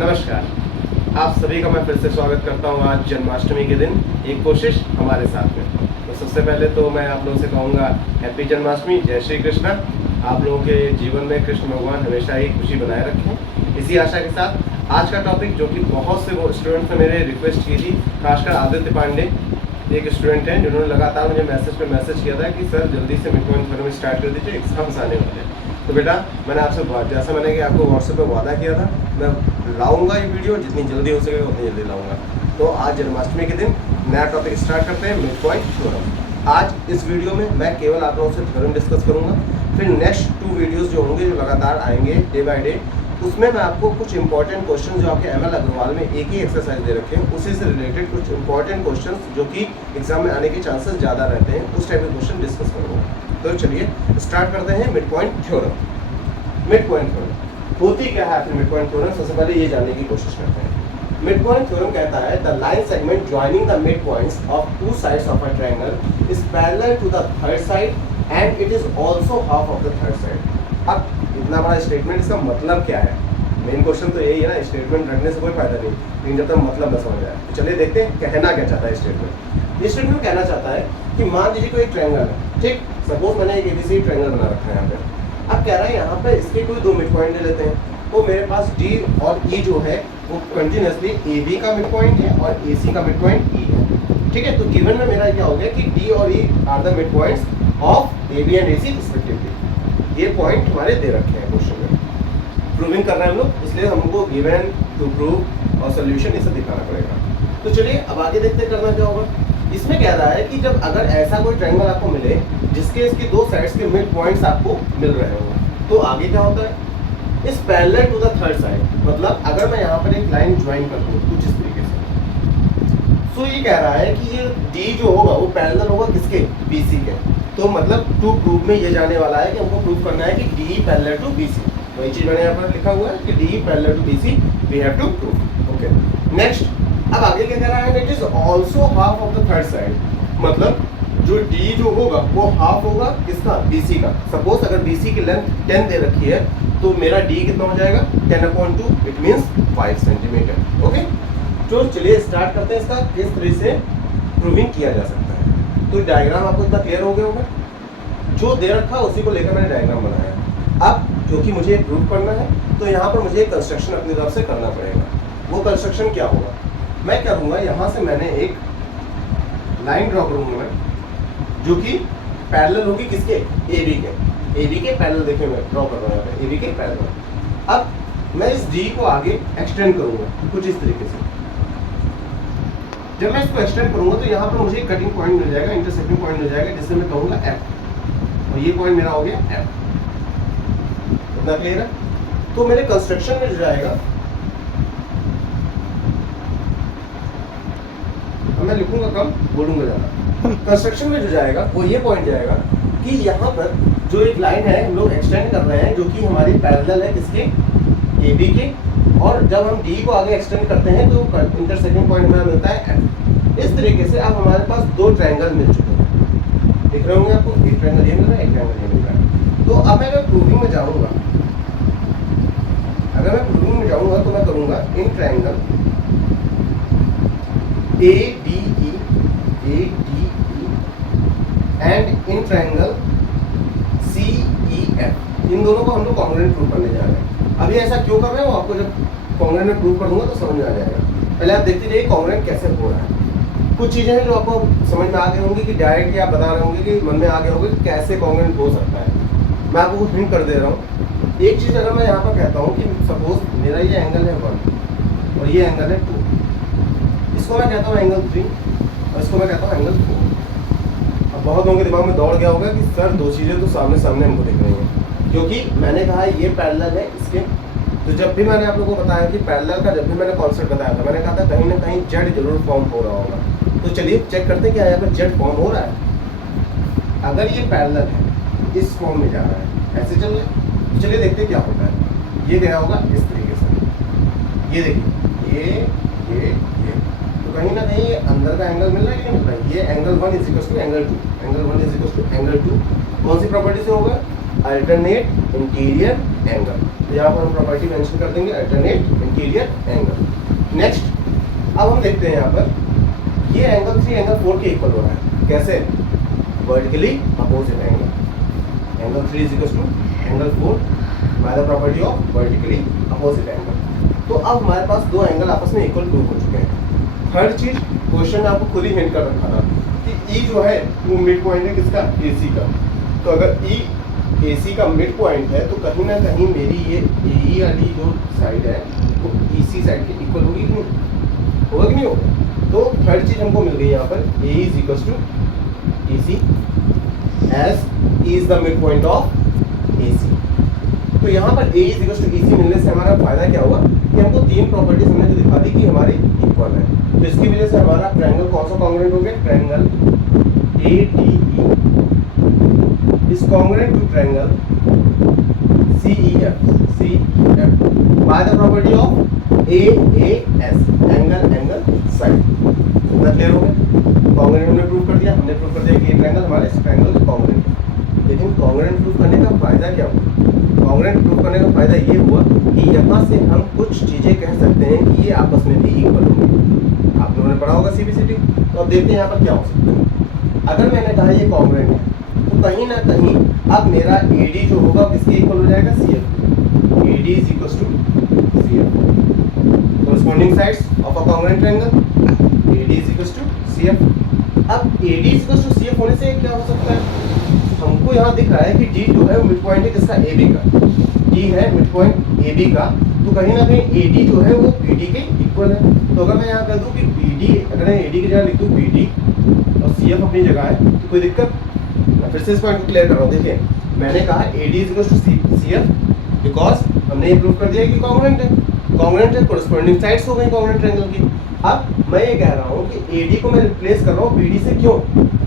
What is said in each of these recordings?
नमस्कार, आप सभी का मैं फिर से स्वागत करता हूँ आज जन्माष्टमी के दिन एक कोशिश हमारे साथ में। तो सबसे पहले तो मैं आप लोगों से कहूँगा हैप्पी जन्माष्टमी, जय श्री कृष्ण। आप लोगों के जीवन में कृष्ण भगवान हमेशा ही खुशी बनाए रखें, इसी आशा के साथ आज का टॉपिक जो कि बहुत से स्टूडेंट्स ने मेरे रिक्वेस्ट की थी, खासकर आदित्य पांडे एक स्टूडेंट हैं जिन्होंने लगातार मुझे मैसेज किया था कि सर जल्दी से मिड पॉइंट थ्योरम स्टार्ट कर दीजिए, एग्जाम्स आने वाले हैं। तो बेटा मैंने आपसे जैसा मैंने कि आपको व्हाट्सएप पे वादा किया था, मैं लाऊंगा ये वीडियो जितनी जल्दी हो सके उतनी जल्दी लाऊंगा। तो आज जन्माष्टमी के दिन नया टॉपिक स्टार्ट करते हैं, मिड पॉइंट थ्योरम। आज इस वीडियो में मैं केवल आप लोगों से थ्योरम डिस्कस करूंगा, फिर नेक्स्ट 2 वीडियोज़ जो होंगे जो लगातार आएंगे डे बाई डे, उसमें मैं आपको कुछ इंपॉर्टेंट क्वेश्चन जो आपके एमएल अग्रवाल में एक ही एक्सरसाइज दे रखे हैं उसी से रिलेटेड कुछ इंपॉर्टेंट क्वेश्चन जो कि एग्जाम में आने के चांसेस ज़्यादा रहते हैं, उस टाइप के क्वेश्चन डिस्कस करूँगा। तो चलिए स्टार्ट करते हैं mid point theorem. Mid point theorem होती क्या है आखिर मिड पॉइंट थ्योरम, सबसे पहले ये जानने की कोशिश करते हैं। मिड पॉइंट थ्योरम कहता है the line segment joining the mid points of 2 sides of a triangle is parallel to the third side and it is also half of the third side. अब इतना बड़ा स्टेटमेंट, इसका मतलब क्या है? Main question तो यही है ना, स्टेटमेंट रखने से कोई फायदा नहीं, लेकिन जब तक मतलब न समझ आए। तो चलिए देखते हैं कहना क्या चाहता है स्टेटमेंट। ये स्टेटमेंट कहना चाहता है कि मान लीजिए कोई ट्रायंगल है, ठीक, सपोज मैंने एक एबीसी ट्रायंगल बना रखा है यहाँ पे। अब कह रहा है यहाँ पे इसके कोई 2 मिड पॉइंट ले लेते हैं, तो मेरे पास डी और ई जो है वो कंटिन्यूसली ए बी का मिड पॉइंट है और ए सी का मिड पॉइंट ई है, ठीक है। तो गिवन में मेरा क्या हो गया कि डी और E are the mid points of A B and A C respectively. ये पॉइंट हमारे दे रखे हैं क्वेश्चन में, प्रूविंग कर रहे हैं हम लोग, इसलिए हमको गिवन टू प्रूव और सोल्यूशन इसे दिखाना पड़ेगा। तो चलिए अब आगे देखते हैं करना क्या होगा। इसमें कह रहा है कि जब अगर ऐसा कोई ट्रायंगल आपको मिले जिसके इसकी 2 साइड्स के मिड पॉइंट्स आपको मिल रहे हो, तो आगे क्या होता है, इस parallel to the third side, मतलब अगर मैं यहाँ पर एक लाइन ज्वाइन कर दूँ कुछ इस तरीके से, तो ये कह रहा है कि ये डी जो होगा वो पैरेलल होगा किसके, बीसी के। तो मतलब टू प्रूव में ये जाने वाला है कि हमको प्रूव करना है कि डी पैरेलल टू बीसी। वही चीज मैंने यहाँ पर लिखा हुआ है कि D parallel to BC we have to prove. Okay, next अब आगे क्या कह रहा है, it is also half of the third side, मतलब जो डी जो होगा वो हाफ होगा किसका, बीसी का। सपोज अगर बीसी की लेंथ 10 दे रखी है तो मेरा डी कितना हो जाएगा, 10/2, इट मींस 5 सेंटीमीटर। ओके, तो चलिए स्टार्ट करते हैं इसका किस तरह से प्रूविंग किया जा सकता है। तो डायग्राम आपको इतना क्लियर हो गया होगा, जो दे रखा उसी को लेकर मैंने डायग्राम बनाया। अब क्योंकि मुझे प्रूव करना है तो यहाँ पर मुझे कंस्ट्रक्शन अपनी तरफ से करना पड़ेगा। वो कंस्ट्रक्शन क्या होगा, मैं करूँगा यहाँ से मैंने एक लाइन ड्रॉ करूँगा मैं, जो कि पैरेलल होगी किसके, ए बी के पैरेलल। देखिए मैं ड्रॉ कर रहा हूँ यहाँ पे ए बी के पैरेलल। अब मैं इस डी को आगे एक्सटेंड करूँगा कुछ इस तरीके से। जब मैं इसको एक्सटेंड करूँगा तो यहाँ पर मुझे कटिंग पॉइंट मिल जाएगा, इंटरसेक्टिंग पॉइंट मिल जाएगा, जिससे मैं कहूँगा एफ, और ये पॉइंट मेरा हो गया एफ। इतना क्लियर है? तो मेरे कंस्ट्रक्शन में जो जाएगा, मैं लिखूंगा कम बोलूंगा ज़्यादा, कंस्ट्रक्शन में जो जाएगा वो ये पॉइंट जाएगा कि यहाँ पर जो एक लाइन है हम लोग एक्सटेंड कर रहे हैं जो कि हमारी पैरेलल है किसके, ए बी के, और जब हम डी को आगे एक्सटेंड करते हैं तो इंटरसेक्टिंग पॉइंट हमें मिलता है एफ। इस तरीके से अब हमारे पास 2 ट्रायंगल मिल चुके हैं, दिख रहे होंगे आपको, एक ट्रायंगल ये मिल रहा है, एक ट्रायंगल ये मिल रहा है। तो अब मैं प्रूविंग में जाऊँगा, अगर मैं प्रूविंग में जाऊँगा तो मैं करूँगा in triangle A D E and in triangle C E F, इन दोनों को हम लोग कॉन्ग्रुएंट प्रूव करने जा रहे हैं। अभी ऐसा क्यों कर रहे हैं वो आपको जब कॉन्ग्रुएंट में प्रूव करूंगा तो समझ में आ जाएगा। पहले आप देखते रहिए कॉन्ग्रुएंट कैसे हो रहा है। कुछ चीज़ें हैं जो आपको समझ में आ गई होंगी कि डायरेक्टली आप बता रहे होंगे कि मन में आ गए होंगे कि कैसे कॉन्ग्रुएंट हो सकता है। मैं आपको हिंट कर दे रहा हूँ। एक चीज़ अगर मैं यहाँ पर कहता हूँ कि सपोज मेरा ये एंगल है 1 और ये एंगल है 2, इसको मैं कहता हूँ एंगल 3 और इसको मैं कहता हूँ एंगल 4। अब बहुत लोगों के दिमाग में दौड़ गया होगा कि सर 2 चीज़ें तो सामने सामने हमको दिख रही हैं, क्योंकि मैंने कहा ये पैरेलल है इसके। तो जब भी मैंने आप लोगों को बताया कि पैरेलल का, जब भी मैंने कॉन्सेप्ट बताया था, मैंने कहा था कहीं ना कहीं जेड जरूर फॉर्म हो रहा होगा। तो चलिए चेक करते हैं क्या यहाँ पर जेड फॉर्म हो रहा है। अगर ये पैरेलल है, इस फॉर्म में जा रहा है, ऐसे चल रहा है, तो चलिए देखते हैं क्या होता है। ये गया होगा इस तरीके से, ये देखिए ये तो कहीं ना कहीं अंदर का एंगल मिल रहा है कि नहीं मिल रहा है। ये angle 1 is equal to angle 2, angle 1 is equal to angle 2। कौन सी प्रॉपर्टी से होगा, अल्टरनेट इंटीरियर एंगल। तो यहाँ पर हम प्रॉपर्टी मेंशन कर देंगे अल्टरनेट इंटीरियर एंगल। नेक्स्ट अब हम देखते हैं यहाँ पर ये एंगल 3 एंगल 4 के इक्वल हो रहा है। कैसे? Vertically opposite angle. Angle 3 is equal to angle 4 by the property of vertically opposite angle. तो अब हमारे पास दो एंगल आपस में इक्वल प्रूव हो चुके हैं। थर्ड चीज क्वेश्चन में आपको खुद ही हिंट कर रखा था कि ई जो है वो मिड पॉइंट है किसका? AC का। तो अगर ई AC का मिड पॉइंट है तो कहीं ना कहीं मेरी ये AE वाली जो साइड है वो EC साइड के इक्वल होगी कि नहीं? होगा कि नहीं होगा? तो थर्ड चीज हमको मिल गई यहाँ पर AE is equal to EC as E is the mid point of AC। तो यहाँ पर AE is equal to EC मिलने से हमारा फायदा क्या हुआ कि हमको तीन प्रॉपर्टीज हमने जो दिखा दी कि हमारी इक्वल है। तो इसकी वजह से हमारा ट्रायंगल कौन सा कॉन्ग्रुएंट हो गया? Triangle ADE is congruent to triangle CEF by the property of AAS angle side। कितना क्लियर हो गया? कॉन्ग्रुएंट हमने प्रूव कर दिया। हमने प्रूव कर दिया कि ये ट्रायंगल हमारे इस ट्रायंगल का कॉन्ग्रुएंट है। लेकिन कॉन्ग्रुएंट प्रूव करने का फायदा क्या हुआ? कॉन्ग्रुएंट प्रूव करने का फायदा ये हुआ कि यहाँ से हम कुछ चीजें कह सकते हैं कि ये आपस में भी इक्वल होंगी। आप लोगों ने पढ़ा होगा CBCT। तो अब देखते हैं यहाँ पर क्या हो सकता है। अगर मैंने कहा ये कॉन्ग्रुएंट है तो कहीं ना कहीं अब मेरा AD जो होगा किसके इक्वल हो जाएगा? CF। AD is equal to CF। corresponding sides of a congruent triangle AD is equals to CF। अब AD is equals to CF होने से क्या हो सकता है? हमको यहाँ दिख रहा है कि D जो है मिड पॉइंट है किसका? AB का। D है मिड पॉइंट AB का, तो कहीं ना कहीं AD जो है वो BD के इक्वल है। तो अगर मैं यहाँ कह दूँ कि BD, अगर मैं AD की जगह लिख दूँ BD और CF अपनी जगह है तो कोई दिक्कत? मैं फिर से इस पॉइंट को क्लियर कर रहा हूँ। देखिए मैंने कहा AD is equal to CF because हमने ये प्रूव कर दिया कि कॉन्ग्रुएंट है। कॉन्ग्रुएंट है, कोरस्पोंडिंग साइड्स हो गई कॉन्ग्रुएंट ट्रायंगल की। अब मैं ये कह रहा हूँ कि AD को मैं रिप्लेस कर रहा हूँ BD से। क्यों?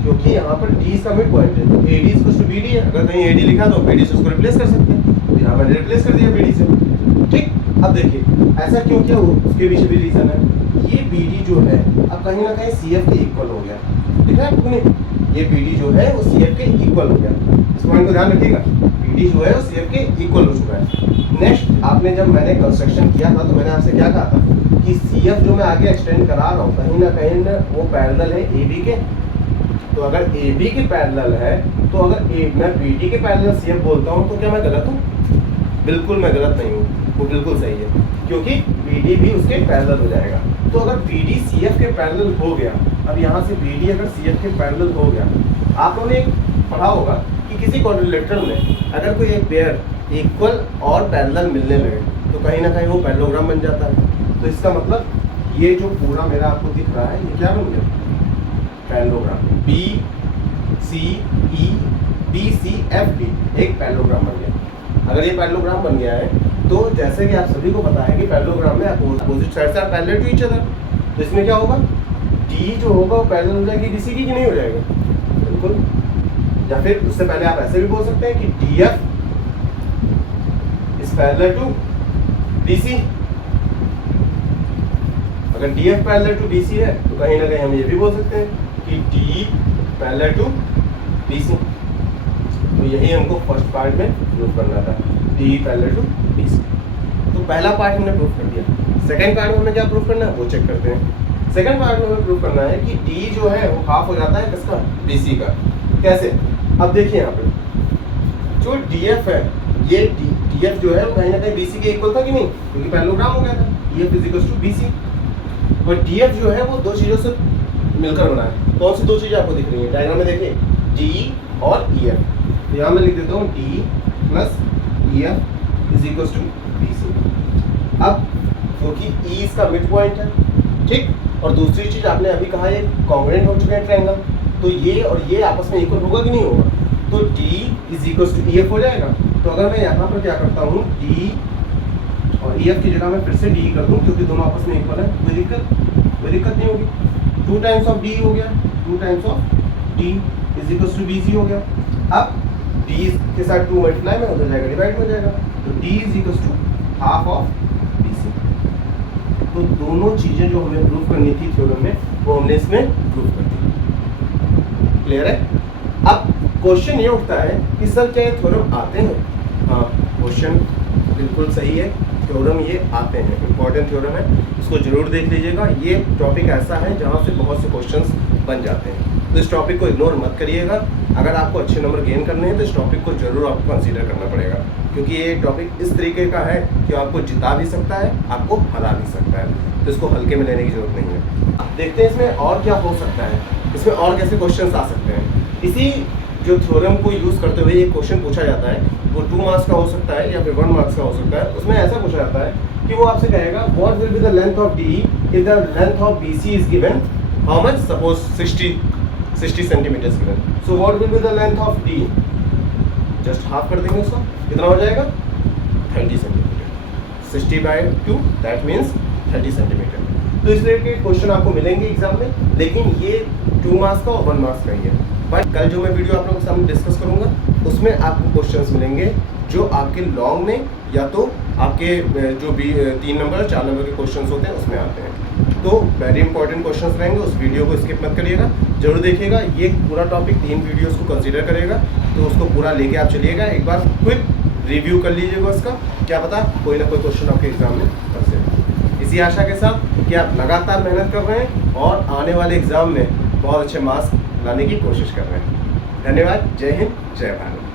क्योंकि यहाँ पर D इसका मिड पॉइंट है तो AD is equal to BD है। अगर कहीं AD लिखा तो BD से उसको रिप्लेस कर सकते हैं। तो यहाँ मैंने रिप्लेस कर दिया BD से। ठीक, अब देखिए ऐसा क्यों किया हो, उसके पीछे भी रीजन है। ये BD जो है अब कहीं ना कहीं CF के इक्वल हो गया। ठीक है आपको नहीं? ये BD जो है वो CF के इक्वल हो गया। इस पॉइंट को ध्यान रखिएगा। BD जो है वो CF के इक्वल हो चुका है। नेक्स्ट आपने जब मैंने कंस्ट्रक्शन किया था तो मैंने आपसे क्या कहा था कि CF जो मैं आगे एक्सटेंड करा रहा हूँ कहीं ना कहीं वो पैरेलल है AB के। तो अगर AB के पैरेलल है तो अगर मैं BD के पैरेलल CF बोलता हूँ तो क्या मैं गलत हूँ? बिल्कुल मैं गलत नहीं हूँ, वो बिल्कुल सही है क्योंकि BD भी उसके पैरेलल हो जाएगा। तो अगर BD CF के पैरेलल हो गया, अब यहाँ से BD अगर CF के पैरेलल हो गया, आप लोगों ने पढ़ा होगा कि किसी क्वाड्रिलेटरल में अगर कोई एक पेयर इक्वल और पैरेलल मिलने लगे तो कहीं ना कहीं वो पैरेललोग्राम बन जाता है। तो इसका मतलब ये जो पूरा मेरा आपको दिख रहा है ये क्या बन गया? पैरेललोग्राम। BCEBCFD एक पैरेललोग्राम बन गया। अगर ये पैरेललोग्राम बन गया है तो जैसे कि आप सभी को पता है कि पैरेललोग्राम में अपोजिट साइड से are parallel to each other. तो इसमें क्या होगा? D जो होगा वो पैरेलल हो जाएगी BC की, कि नहीं हो जाएगा? बिल्कुल। या फिर उससे पहले आप ऐसे भी बोल सकते हैं कि DF is parallel to BC। अगर DF पैरेलल टू BC है तो कहीं ना कहीं हम ये भी बोल सकते हैं कि D पैरेलल टू BC। तो यही हमको फर्स्ट पार्ट में प्रूव करना था, D पैरेलल टू BC। तो पहला पार्ट हमने प्रूव कर दिया। सेकंड पार्ट में हमें क्या प्रूव करना है वो चेक करते हैं। सेकंड पार्ट में हमें प्रूव करना है कि D जो है वो हाफ हो जाता है किसका? BC का। कैसे? अब देखिए यहाँ पे जो DF है ये DF जो है वो कहीं ना कहीं BC के इक्वल था कि नहीं? क्योंकि पैरेललोग्राम हो गया था DF is equal to BC। और DF जो है वो दो चीज़ों से मिलकर बना है। कौन सी दो चीज़ें आपको दिख रही है डायग्राम में? देखिए D और EF। तो यहाँ मैं लिख देता हूँ D plus EF is equal to BC। अब क्योंकि E इसका मिड पॉइंट है, ठीक, और दूसरी चीज़ आपने अभी कहा ये कॉन्ग्रुएंट हो चुके हैं ट्रायंगल, तो ये और ये आपस में इक्वल होगा कि नहीं होगा? तो D is equal to EF हो जाएगा। तो अगर मैं यहाँ पर क्या करता हूँ D और EF की जगह मैं फिर से D कर दूँ क्योंकि दोनों आपस में इक्वल है, कोई दिक्कत नहीं होगी। 2 टाइम्स ऑफ D हो गया, 2 times of D is equal to BC हो गया। अब D के साथ 2 मल्टीप्लाई में हो जाएगा, डिवाइड हो जाएगा, तो D is equal to half of BC। तो दोनों चीज़ें जो हमें प्रूव करनी थी थ्योरम में वो हमने इसमें प्रूव कर दी। क्लियर है? अब क्वेश्चन ये उठता है कि सर क्या ये थ्योरम आते हैं? हाँ, क्वेश्चन बिल्कुल सही है, थ्योरम ये आते हैं, इंपॉर्टेंट थ्योरम है, इसको जरूर देख लीजिएगा। ये टॉपिक ऐसा है जहाँ से बहुत से क्वेश्चंस बन जाते हैं, तो इस टॉपिक को इग्नोर मत करिएगा। अगर आपको अच्छे नंबर गेन करने हैं तो इस टॉपिक को जरूर आपको कंसीडर करना पड़ेगा, क्योंकि ये टॉपिक इस तरीके का है कि आपको जिता भी सकता है, आपको हरा भी सकता है, तो इसको हल्के में लेने की जरूरत नहीं है। देखते हैं इसमें और क्या हो सकता है, इसमें और कैसे क्वेश्चन आ सकते हैं। इसी जो थ्योरम को यूज़ करते हुए एक क्वेश्चन पूछा जाता है, वो 2 मार्क्स का हो सकता है या फिर 1 मार्क्स का हो सकता है। उसमें ऐसा पूछा जाता है कि वो आपसे कहेगा what will be the length of D if the length of BC is given, how much, suppose 60 centimetres given, so what will be the length of D, just half कर देंगे उसका, कितना हो जाएगा 30 सेंटीमीटर, 60/2 दैट मीन्स 30 सेंटीमीटर। तो इस तरह के क्वेश्चन आपको मिलेंगे एग्जाम में, लेकिन ये 2 मार्क्स का और 1 मार्क्स का ही है। बट कल जो मैं वीडियो आप लोगों के सामने डिस्कस करूंगा उसमें आपको क्वेश्चंस मिलेंगे जो आपके लॉन्ग में या तो आपके जो भी 3 नंबर 4 नंबर के क्वेश्चंस होते हैं उसमें आते हैं। तो वेरी इंपॉर्टेंट क्वेश्चंस रहेंगे, उस वीडियो को स्किप मत करिएगा, जरूर देखिएगा। ये पूरा टॉपिक 3 वीडियोस को कंसीडर करेगा, तो उसको पूरा लेके आप चलिएगा, एक बार क्विक रिव्यू कर लीजिएगा उसका, क्या पता कोई ना कोई क्वेश्चन आपके एग्जाम में फंसे। इसी आशा के साथ कि आप लगातार मेहनत कर रहे हैं और आने वाले एग्जाम में बहुत अच्छे मार्क्स लाने की कोशिश कर रहे हैं। धन्यवाद, जय हिंद, जय भारत।